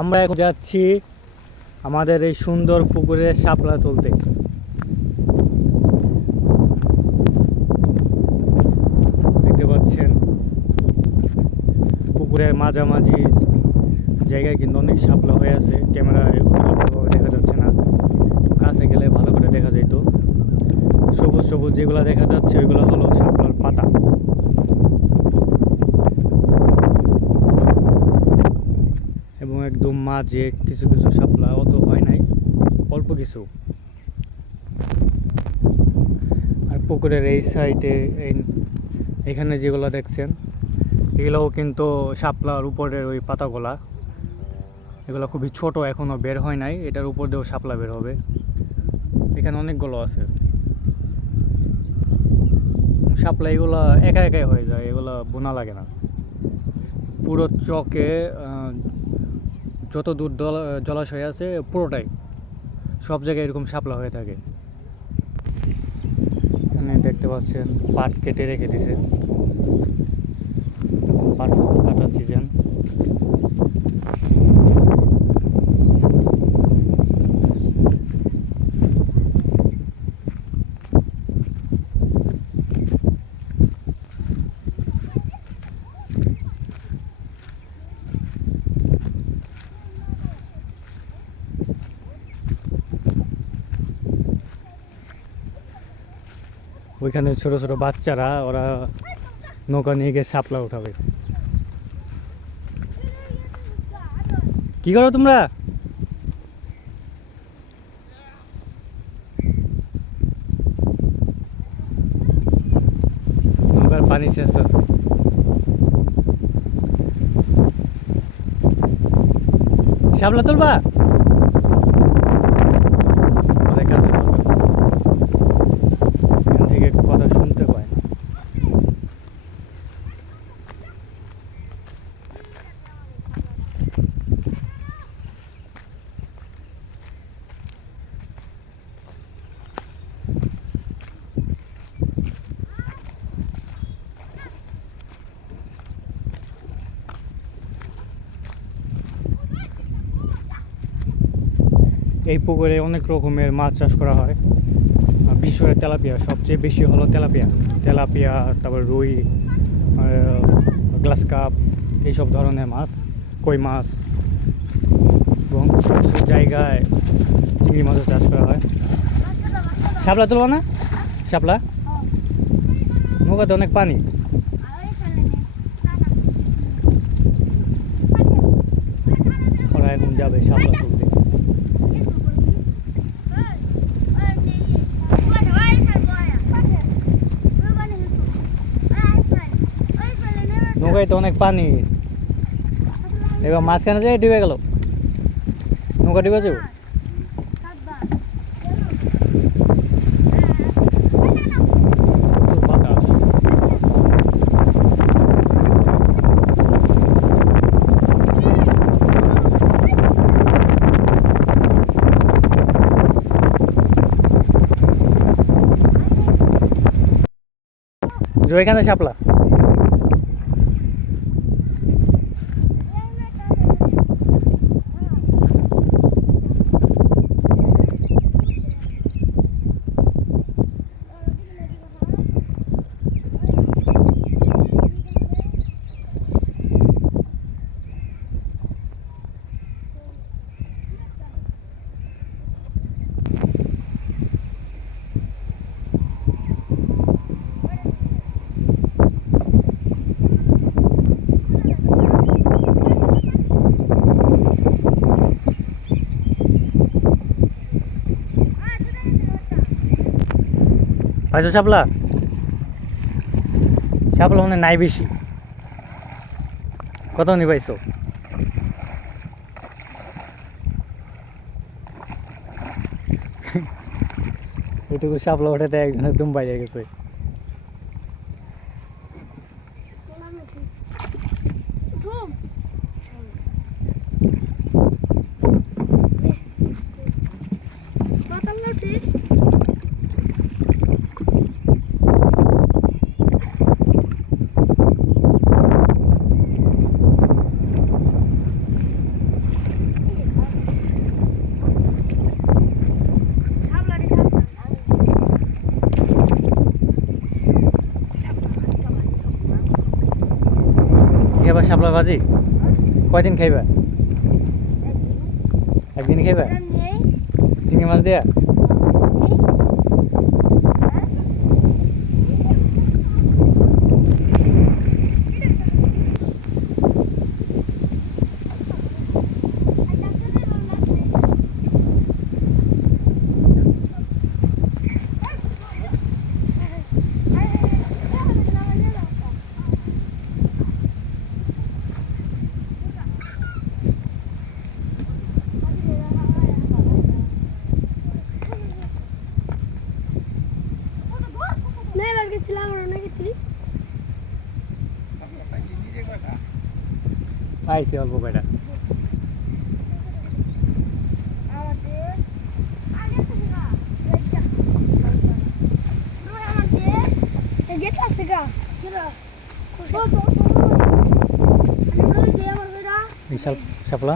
আমরা এখন যাচ্ছি আমাদের এই সুন্দর পুকুরে শাপলা তুলতে। দেখতে পাচ্ছেন পুকুরের মাঝামাঝি জায়গায় কিন্তু অনেক শাপলা হয়ে আছে। ক্যামেরায় ভালোভাবে দেখা যাচ্ছে না, কাছে গেলে ভালো করে দেখা যেত। সবুজ সবুজ যেগুলো দেখা যাচ্ছে ওইগুলো হলো শাপলার পাতা। এবং একদম মাঝে কিছু কিছু শাপলা, অত হয় নাই, অল্প কিছু। আর পুকুরের এই সাইডে এখানে যেগুলো দেখছেন এগুলোও কিন্তু শাপলার উপরের ওই পাতাগুলা, এগুলো খুবই ছোট, এখনো বের হয় নাই। এটার উপর দিয়েও শাপলা বের হবে। এখানে অনেকগুলো আছে শাপলা, এগুলো একা একাই হয়ে যায়, এগুলো বোনা লাগে না। পুরো চকে যত দূর জলাশয় আছে পুরোটাই, সব জায়গায় এরকম শাপলা হয়ে থাকে। এখানে দেখতে পাচ্ছেন পাট কেটে রেখে দিছে, পাট কাটার সিজন। ওইখানে ছোট ছোট বাচ্চারা, ওরা নৌকা নিয়ে গিয়ে শাপলা উঠাবে। কি করো তোমরা? নৌকার পানি শেষ আছে। শাপলা তুলবা? ওদের কাছে যাও। এখান থেকে কথা শুনতে পায়। এই পুকুরে অনেক রকমের মাছ চাষ করা হয়। বিশেষ করে তেলাপিয়া, সবচেয়ে বেশি হলো তেলাপিয়া। তেলাপিয়া, তারপর রুই, গ্লাস কাপ, এইসব ধরনের মাছ, কই মাছ, এবং কিছু জায়গায় চিংড়ি মাছও চাষ করা হয়। শাপলা তুলবা না? শাপলা নৌকাতে অনেক পানি। ওরা এখন যাবে শাপলা তুলতে। নৌকায় তো অনেক পানি, এবার মাঝখানে যায় ডুবে গেল, নৌকা ডুবে যাবো। বাতাস। এখানে শাপলা। পাইছো শাপলা? শাপলা মানে নাই বেশি। কত নি পাইছো? এটুকু শাপলা ওঠাতে একজন একদম বাইরে গেছে। শাপলা ভাজি কয়দিন খাইবা? একদিন খাইবা চিংড়ি মাছ দিয়া? পাইছি অল্প কয়টা। বিশাল শাপলা।